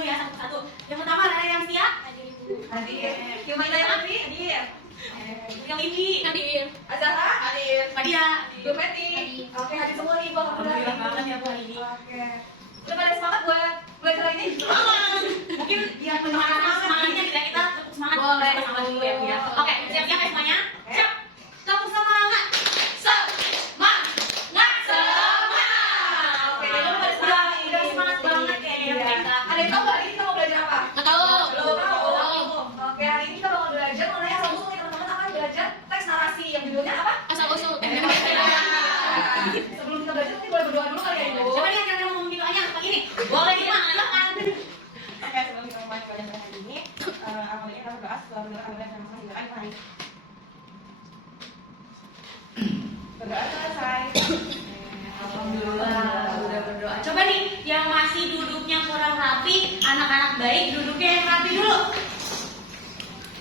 dulu ya satu-satu. Yang pertama ada yang Sia. Hadir. Yang mana yang Abi? Hadir. Yang Indi. Hadir. Azara. Hadir. Fadia. Bu Feti. Oke, hadir semua nih, Bu. Alhamdulillah banget ya Bu hari ini. Oke. Udah pada semangat buat belajar ini? Mungkin biar semangatnya kita tepuk semangat. Boleh. Semangat dulu ya Bu ya. Oke, siap-siap ya semuanya? Siap. Tepuk semangat. Udah semangat banget kayaknya mereka. Ada yang tahu nggak hari ini kita mau belajar apa? Nggak tahu. Belum tahu. Oke, hari ini kita bakal belajar mengenai asal usul. Teman-teman akan belajar teks narasi yang judulnya apa? Asal usul. Sebelum kita belajar nanti boleh berdoa dulu kali ya Ibu. Coba lihat yang mau memimpin doanya seperti ini. Boleh nih Mak, silakan. Oke, sebelum kita mulai belajar hari ini, awalnya kita berdoa. Setelah berdoa kita belajar sama juga. Ayo berdoa selesai. Alhamdulillah udah berdoa. Coba nih yang masih duduknya kurang rapi, anak-anak baik duduknya yang rapi dulu.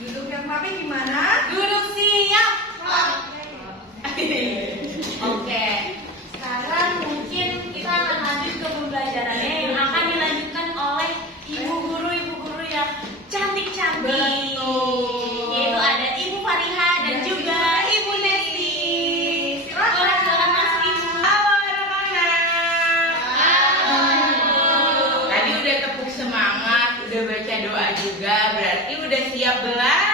Duduk yang rapi gimana? Duduk siap. Oke. Sekarang mungkin kita akan lanjut ke pembelajarannya yang akan dilanjutkan oleh ibu guru yang cantik-cantik. Yaitu ada Ibu Fariha dan juga Ibu Nesti. Silakan masuk Ibu. Halo anak-anak. Tadi udah tepuk semangat, udah baca doa juga, berarti udah siap belajar.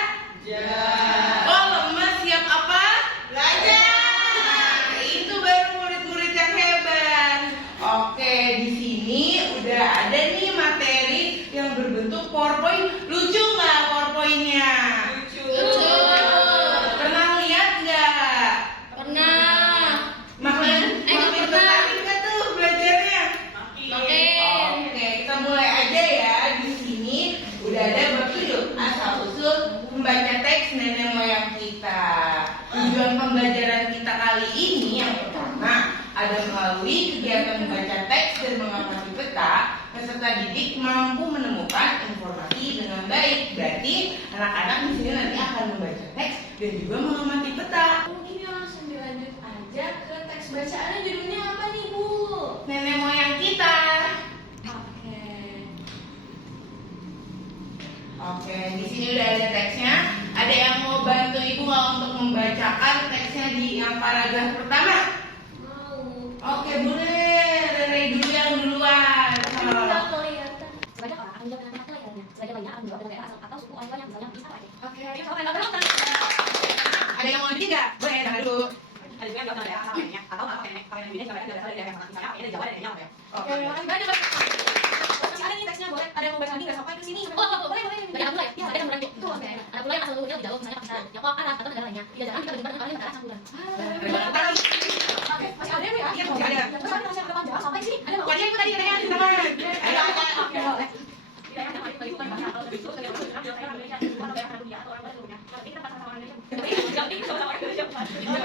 Oh lemes, siap apa? Belajar. Nah, itu baru murid-murid yang hebat. Oke, di sini udah ada nih materi yang berbentuk PowerPoint. Lucu nggak PowerPoint-nya? Lucu. Pernah lihat nggak? Pernah. Makin tertarik nggak tuh belajarnya? Oke, kita mulai aja ya. Di sini udah ada bab 7 asal usul membaca teks nenek moyang kita. Tujuan pembelajaran kita kali ini yang pertama ada melalui kegiatan membaca teks dan mengamati peta, peserta didik mampu menemukan informasi dengan baik. Berarti anak-anak di sini nanti akan membaca teks dan juga mengamati peta. Mungkin langsung dilanjut aja ke teks bacaannya, judulnya apa nih Bu? Nenek moyang kita. Oke, di sini udah ada teksnya. Ada yang mau bantu Ibu nggak untuk membacakan teksnya di yang paragraf pertama? Mau. Oke, boleh. Dari dulu yang duluan. Udah kelihatan. Sebagai orang akan menjawab dengan kata lainnya. Sebagai lainnya akan menjawab dengan daerah asal atau suku orang yang misalnya bisa pakai. Oke, yuk sama yang nonton. Ada yang mau bikin nggak? Boleh, jangan dulu. Ada juga yang jawab daerah asal lainnya atau nggak pakai nenek yang beda jawabnya dari daerah yang sama. Misalnya pakai Jawa dan yang apa ya? Oke, makasih banyak Mbak. Masih ada nih teksnya, boleh. Ada yang mau baca lagi nggak? Sampai ke sini. Boleh. Banyak pula ya. Iya, ada yang berlanjut. Itu oke. Ada pula yang asal usulnya dijawab misalnya Pakistan, Tiongkok, Arab atau negara lainnya. Tidak jarang kita berjumpa dengan orang yang negara campuran. Oke, masih ada ya? Iya, masih ada. Terus ada masih ada panjang sampai sini. Ada nggak? Wajah Ibu tadi katanya di tangan. Ayo. Oke, boleh.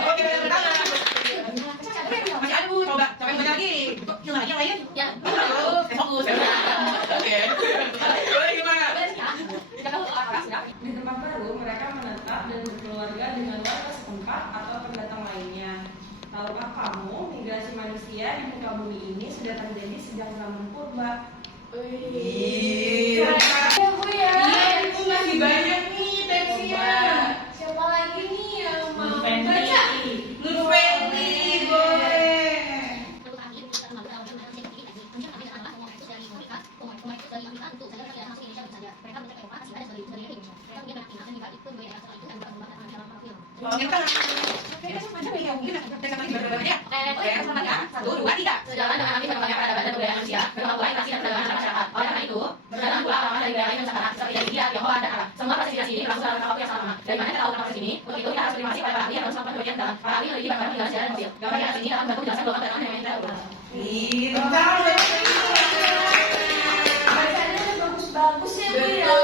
Oke, yang pertama. Masih ada Bu, coba yang baca lagi. Kok hilang aja lain? Ya. Fokus. Oke. Boleh gimana? Di tempat baru, mereka menetap dan berkeluarga dengan warga setempat atau pendatang lainnya. Tahukah kamu, migrasi manusia di muka bumi ini sudah terjadi sejak zaman purba? Iya. Ya Bu ya. Iya, itu masih banyak nih teksnya. Siapa lagi nih yang mau Nur baca? Nur Feni, boleh. Kita mungkin teks lagi berapa ya? Oke, sama ya. 1, 2, 3. Sejalan dengan arti perkembangan peradaban dan kebudayaan manusia, berkembang pula interaksi dan perdagangan antara masyarakat. Oleh karena itu, berdatangan pula orang-orang dari daerah lain Nusantara, seperti dari India, Tionghoa, dan Arab. Semua proses migrasi ini berlangsung dalam rangka waktu yang sama. Dari mana kita tahu tentang proses ini? Untuk itu kita harus berterima kasih kepada para ahli yang harus melakukan penelitian dalam. Para ahli meneliti barang-barang menjelaskan sejarah dan mobil. Gambar di atas ini akan membantu menjelaskan gelombang peradaban yang kita urut. Tepuk tangan buat Bacanya bagus-bagus ya Bu ya.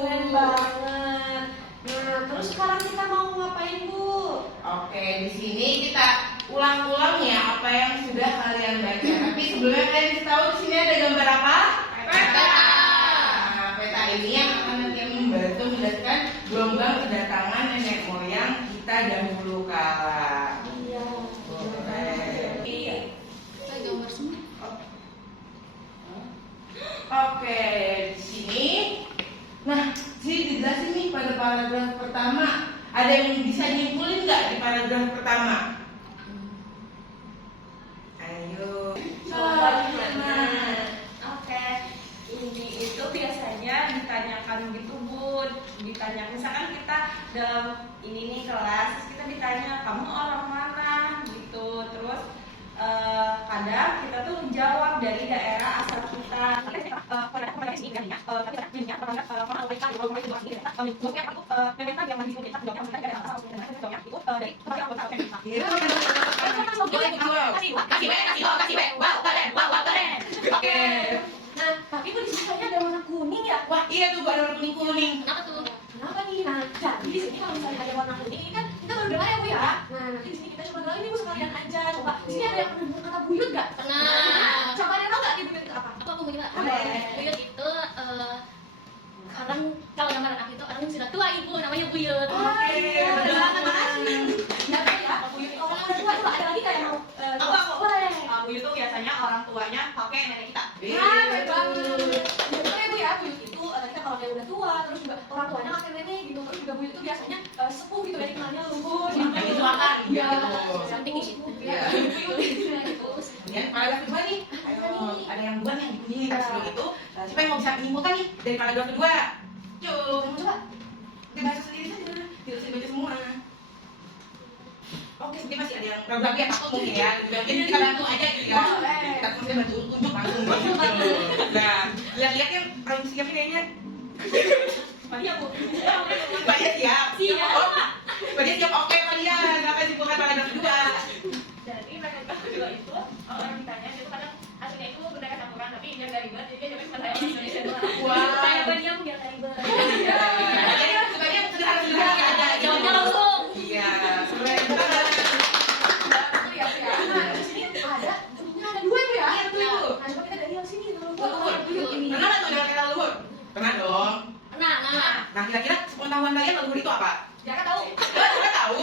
Keren banget. Nah, terus sekarang kita mau ngapain Bu? Oke, di sini kita ulang-ulang ya apa yang sudah kalian baca. Tapi sebelumnya kalian tahu di sini ada gambar apa? Peta. Nah, peta ini yang akan nanti membantu menjelaskan gelombang kedatangan nenek moyang kita dahulu kala. Iya. Boleh. Saya gambar semua. Oke, di paragraf pertama. Ada yang bisa nyimpulin nggak di paragraf pertama? Ayo. Coba gimana? Oke, ini itu biasanya ditanyakan gitu Bun. Ditanya, misalkan kita dalam ini nih kelas, terus kita ditanya kamu orang mana gitu. Terus kadang kita tuh menjawab dari daerah asal kita. Oke. Nah, tapi kok di sini kayaknya ada warna kuning ya? Wah, iya tuh ada warna kuning. Kenapa tuh? Kenapa nih? Nah, jadi di sini kalau misalnya ada warna kuning ini kan kita baru dengar ya Bu ya. Nah, nanti di sini kita coba dengar ini Bu sekalian aja. Coba di sini ada yang pernah dengar kata buyut nggak? Pernah. Coba ada tahu nggak nih buyut itu apa? Apa aku begini? Boleh. Buyut itu orang kalau gambaran aku itu orang yang sudah tua ibu namanya buyut. Oke, benar banget, makasih. Ya, ya, buyut orang udah tua. Coba ada lagi nggak yang mau? Boleh. Buyut itu biasanya orang tuanya kakek nenek kita. Ah, baik banget. Betul ya Bu ya, buyut itu kita kalau dia udah tua, terus juga orang tuanya kakek nenek gitu, terus juga buyut itu biasanya sepuh gitu ya, dikenalnya luhur. Yang dituakan, Iya. Cantik gitu. Iya. Buyut gitu. Ya, paragraf kedua nih. Ayo, ada yang buat yang dikunyai kan sebelum itu. Siapa yang mau bisa menyimpulkan nih dari paragraf kedua? Yuk, Coba. dibaca sendiri saja. Tidak usah dibaca semua. Oke, ini masih ada yang ragu-ragu ya, takut mungkin ya. Mungkin kita bantu aja gitu ya. Kita mesti bantu unjuk langsung. Nah, lihat-lihat yang paling siap ini kayaknya. Maria Bu. Mbak Dia siap. Siap. Oh, Mbak Dia siap. Oke, Mbak Dia. Silakan simpulkan paragraf kedua. Jadi mereka kedua itu orang ditanya itu kadang aslinya itu budaya campuran tapi dia dari ribet jadi dia jawabnya cuma saya orang Indonesia doang. Wah. Saya berdiam biar ribet. Jadi sebenarnya sederhana-sederhana aja. Jawabnya langsung. Iya, keren banget. Betul ya, Bu ya. Nah, di sini ada bunyinya ada dua Bu ya. Iya, betul, Ibu. Nah, coba kita dari yang sini dulu Bu. Luhur. Buyut ini. Pernah nggak tuh dengar kata luhur? Pernah dong. Nah, Nah, kira-kira sepengetahuan kalian luhur itu apa? Jaka tahu. Coba tahu.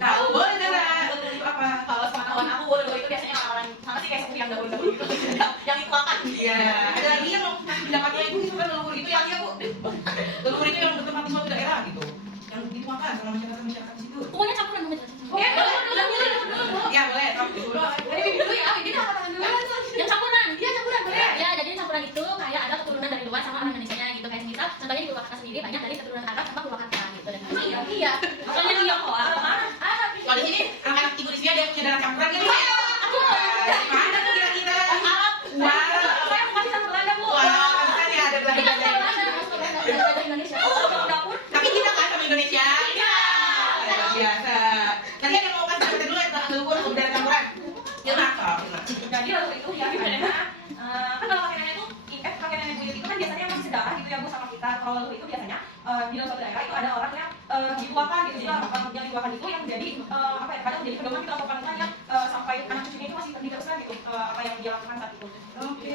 Tahu, boleh dengar. Luhur itu apa? Kalau sepengetahuan aku Wolo itu biasanya orang-orang sama sih kayak seperti yang dahulu-dahulu gitu yang dituakan. Iya. Ada lagi yang mau kasih pendapatnya Ibu gitu kan luhur itu yang Bu. Luhur itu yang bertempat di suatu daerah gitu. Yang dituakan sama masyarakat di situ. pokoknya campuran namanya. Oke, ya boleh. Dari Bibi dulu ya. Bibi angkat tangan dulu. Yang campuran. Iya, campuran boleh. Ya, jadi campuran itu kayak ada keturunan dari luar sama orang Indonesia gitu. Kayak misal contohnya di Purwakarta sendiri banyak dari keturunan Arab sama Purwakarta gitu. Dan Iya. soalnya dia kok Kalau di sini anak-anak Ibu di sini ada yang punya darah campuran gitu. Mana tuh kira-kira? Wah. saya bukan sama Belanda Bu. Wah, kan ya ada Kita Belanda. Indonesia. Tapi kita kan sama Indonesia. Iya. Luar biasa. Nanti ada yang mau kasih kata dulu ya tentang luhur atau darah campuran? Hilmak. Jadi lalu itu ya gimana? Kan kalau kakek nenek itu kakek nenek buyut itu kan biasanya masih sedarah gitu ya Bu sama kita. Kalau lalu itu biasanya di dalam suatu daerah itu ada orang yang dituakan gitu juga yang dituakan itu yang jadi apa ya kadang jadi pedoman gitu atau panutan yang sampai anak cucunya itu masih diteruskan gitu apa yang dia lakukan saat itu. Oke.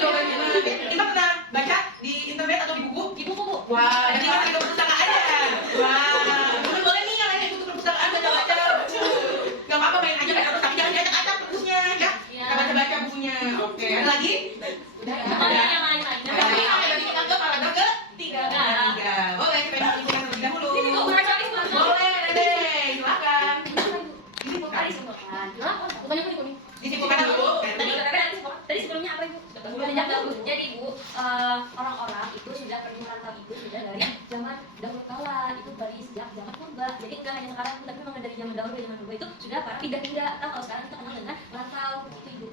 Jawabannya gimana? Kita pernah baca di internet atau di buku? Ibu Bu. Wah, jadi kita ke perpustakaan aja. Wah, temen boleh nih yang ikut ke perpustakaan baca-baca. Gak apa-apa main aja kayak tapi jangan diacak-acak perpusnya ya. Kita baca-baca bukunya. Oke, ada lagi? Udah ya. Ada yang lain-lainnya. Ada lagi sampai nanti kita ke paragraf ke Tiga. tiga. Boleh, kita yang menyimpulkan terlebih dahulu. Ini kok beracak Boleh, Dede, silakan. Disimpulkan. Banyak nih kuning. Disimpulkan dulu. Tadi sebelumnya apa Ibu? Jadi Bu, orang-orang itu sudah pergi merantau itu sudah dari zaman dahulu kala, itu dari sejak zaman purba. Jadi enggak hanya sekarang, tapi memang dari zaman dahulu, dari zaman purba itu sudah para pindah-pindah. Atau kalau sekarang kita kenal dengan merantau itu Ibu.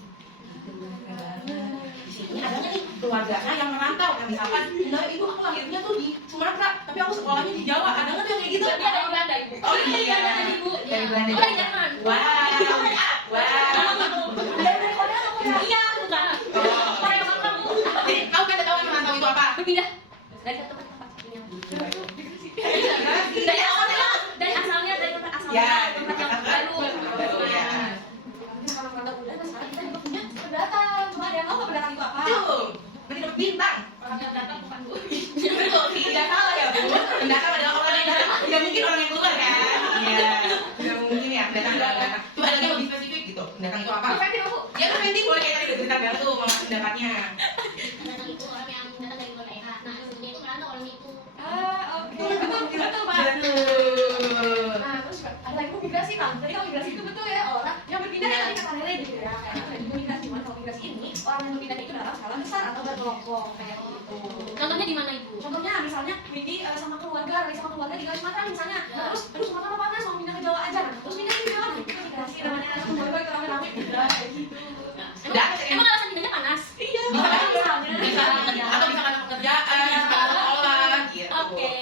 Di sini adanya nih keluarganya yang merantau. Nah, misalkan, nah itu aku lahirnya tuh di Sumatera, tapi aku sekolahnya di Jawa. Ada nggak tuh yang kayak gitu? Berarti ada di Belanda Ibu. Oh iya. Dari Belanda tadi Bu. Dari Belanda. Oh dari Jerman. Wow. Iya, bukan. Korea Selatan Bu. Jadi kau kan tahu yang merantau itu apa? Berpindah dari satu tempat ke tempat ini. Dari asalnya dari tempat asalnya Ya, tempat yang baru. ya. Tapi kalau merantau udah, sekarang kita juga punya pendatang. Cuma ada yang tahu nggak pendatang itu apa? Tuh, nanti dapat bintang. Orang yang datang bukan Bu. Betul, tidak salah ya Bu. Pendatang adalah orang yang datang. Tidak mungkin orang yang keluar kan? Iya. Tidak mungkin ya pendatang adalah pendatang. Coba ada yang lebih spesifik gitu. Pendatang itu apa? Preventif Bu. Ya kan nanti boleh kayak tadi udah ceritakan tuh mama pendapatnya. Pendatang itu orang yang datang dari luar daerah. Nah, sebelumnya itu merantau orang itu. Ah, Gitu. Nah, terus juga ada lagi migrasi kan. Jadi kalau migrasi itu betul ya orang yang berpindah dari kata lele gitu ya. Kayak ada juga migrasi, cuman kalau migrasi ini orang yang berpindah itu dalam skala besar atau berkelompok kayak gitu. Contohnya di mana Ibu? Contohnya misalnya Windy sama keluarga, lagi sama keluarga di Sumatera misalnya. Nah, terus aduh Sumatera panas mau pindah ke Jawa aja. Nah, terus pindah ke Jawa itu migrasi namanya satu keluarga itu rame-rame pindah kayak gitu. Emang alasan pindahnya panas? Iya, Bisa atau bisa karena pekerjaan, bisa karena sekolah gitu. Oke.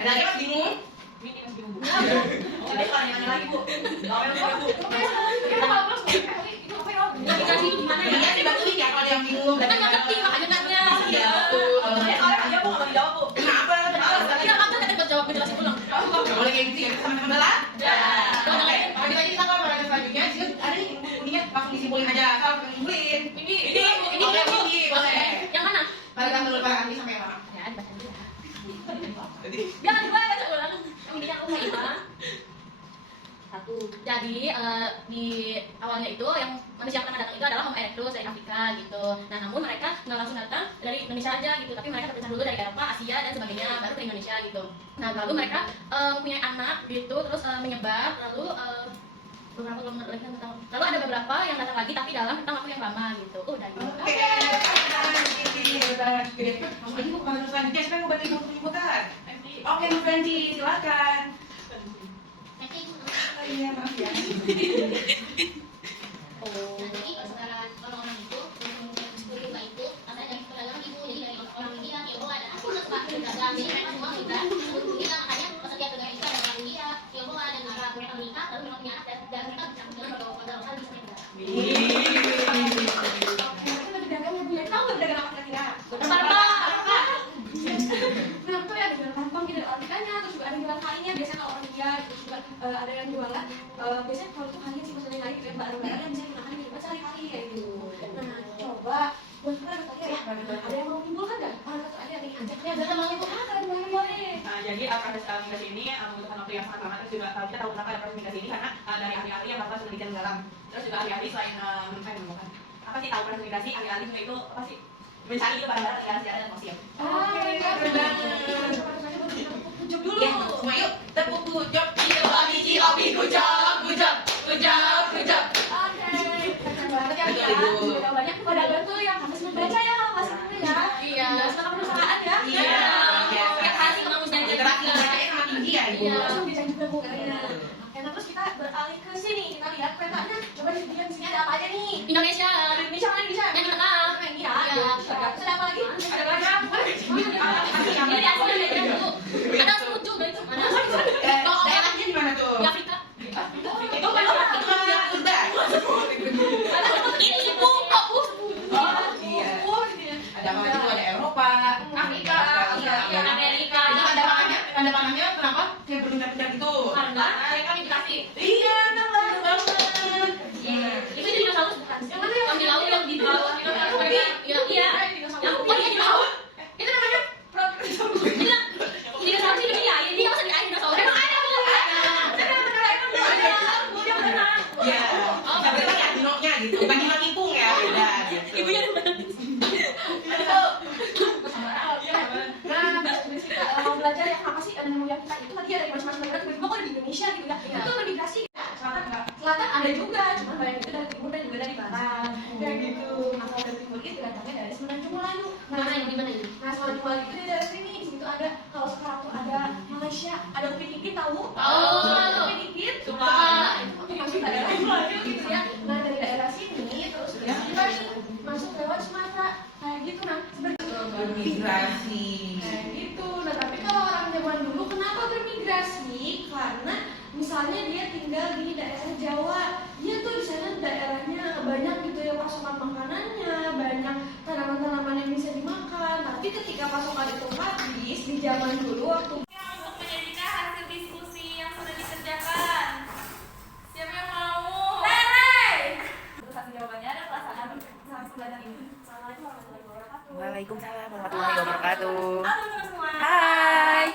Ada lagi Mas bingung? Ini Mas bingung. Oke, kalau nanya lagi Bu. Gak apa-apa Bu. Migrasi itu gimana ya? Iya, dibantuin ya kalau ada yang bingung. Kan nggak ngerti makanya tanya. Iya, betul. Soalnya dia Bu nggak dijawab Bu. Kenapa? Kita kan tadi buat jawab jelasin ulang. Nggak boleh kayak gitu ya, sama-sama belah. Ya. Oke, lanjut lagi kita ke paragraf selanjutnya. Di sini ada nih bunyinya langsung disimpulin aja, asal nyimpulin. Ini Oke, ini boleh. yang mana? Paragraf dulu para Andi sampai yang mana? Ya, baca dulu ya. Jadi, Jangan gue baca ulang. Yang ini yang lupa. Satu. Jadi di awalnya itu yang manusia yang pertama datang itu adalah Homo erectus dari Afrika gitu. Nah namun mereka nggak langsung datang dari Indonesia aja gitu, tapi mereka terpisah dulu dari Eropa, Asia dan sebagainya, baru ke Indonesia gitu. Nah lalu mereka mempunyai anak gitu, terus menyebar, lalu lalu ada beberapa yang datang lagi tapi dalam rentang waktu yang lama gitu. Udah gitu. oke. Gede. Langsung aja Bu ke paragraf selanjutnya. Siapa yang mau bantu Ibu penyebutan? Oke, Mas Fendi, silakan. Oh, iya, maaf ya. Oh. Nah, jadi persebaran orang-orang itu, Spiritual itu, asalnya dari perdagangan Ibu, jadi dari orang India, Tionghoa, dan aku udah sempat berdagang, jadi mereka semua juga seluruh dunia, makanya pas setiap negara itu ada orang India, Tionghoa, dan Arab, mereka menikah, lalu mereka punya anak, dan mereka bisa menjalin produk lokal di sana. Kita berdagang ya Bu ya. Tahu nggak berdagang apa kira-kira? Apa? Nah, itu ya ada jualan kantong gitu, ada artikelnya, terus juga ada jualan kainnya. Biasanya kalau orang India, terus juga ada yang jualan. Biasanya kalau itu kain sih maksudnya kain kayak barang-barang yang bisa digunakan di buat sehari-hari kayak gitu. Nah, coba buat kita bertanya ya. Ada yang mau menyimpulkan nggak? Satu aja nih, ajaknya ada yang mau menyimpulkan, ada yang boleh. Nah, jadi proses migrasi ini membutuhkan waktu yang sangat lama. Terus juga kita tahu kenapa ada proses migrasi ini karena dari ahli-ahli yang melakukan penelitian mendalam. Terus juga ahli-ahli selain menemukan apa sih tahu proses migrasi, ahli-ahli juga itu apa sih mencari itu barang-barang sejarah dan fosil. Oke, benar. Tunjuk dulu. Ya, semua yuk. Tepuk tujuh. Biji obi kujab, kujab, kujab, kujab. Oke, keren banget ya Bu ya. Jawabannya pada betul yang harus membaca ya kalau masih itu ya. Iya. Setelah perusahaan ya. Iya. Tiap hari kemanusiaan Literasi bacanya sama tinggi ya, Ibu. Iya. Langsung bisa juga Bu kayaknya. Oke, nah terus kita beralih ke sini. Kita lihat petanya. Coba dilihat di sini ada apa aja nih. Indonesia. Indonesia mana Indonesia? Yang di tengah. Nah, ini ya. Iya. Terus ada apa lagi? Ada gajah. Ini di Asia ada yang dulu. Ada setuju dari itu. Mana? Daerahnya di mana tuh? Di Afrika. Itu kan siap purba. Ini Ibu, aku. Iya. Oh, ini ya. Ada apa lagi tuh? Ada Eropa, Afrika, Australia, iya, Amerika. Itu tanda panahnya kenapa? Kayak berpindah-pindah gitu. Karena mereka migrasi. Iya, nambah banget. Itu di dinosaurus bukan? Yang mana ya? Yang di laut, yang di bawah. Iya, iya. Yang oh iya di laut. Itu namanya Iya. Dinosaurus hidup di air. Dia masa di air dinosaurus. Emang ada Bu? Iya. Tapi pakai dinonya gitu, bukan dino tipung ya, beda gitu. Ibunya di mana? Nah, basic kita mau belajar yang apa sih dan yang kita itu tadi ya dari masing-masing negara tiba-tiba kok ada di Indonesia gitu ya. Itu migrasi selatan enggak? Selatan ada juga, cuma banyak itu dari timur dan juga dari barat. Kayak gitu. Nah, kalau dari timur itu datangnya dari Semenanjung Melayu. Mana yang di mana ini? Nah, Semenanjung Melayu itu dari sini. Di situ ada kalau sekarang tuh ada Malaysia, ada Upin Ipin tahu? Upin Ipin. Suka. Itu masuk daerah Melayu gitu ya. Nah, dari daerah sini terus dari sini masuk lewat Sumatera. Kayak gitu nah. Bermigrasi. Kayak gitu. Nah, tapi kalau orang zaman dulu kenapa bermigrasi? Karena misalnya dia tinggal di daerah Jawa, dia tuh di sana daerahnya banyak gitu ya pasokan makanannya, banyak tanaman-tanaman yang bisa dimakan. Tapi ketika pasokan itu habis di zaman dulu waktu Untuk menyajikan hasil diskusi yang sudah dikerjakan. Siapa yang mau? Rere! Terus hasil jawabannya ada pelaksanaan belajar ini. Assalamualaikum warahmatullahi wabarakatuh. Waalaikumsalam warahmatullahi wabarakatuh. Halo teman-teman semua. Hai.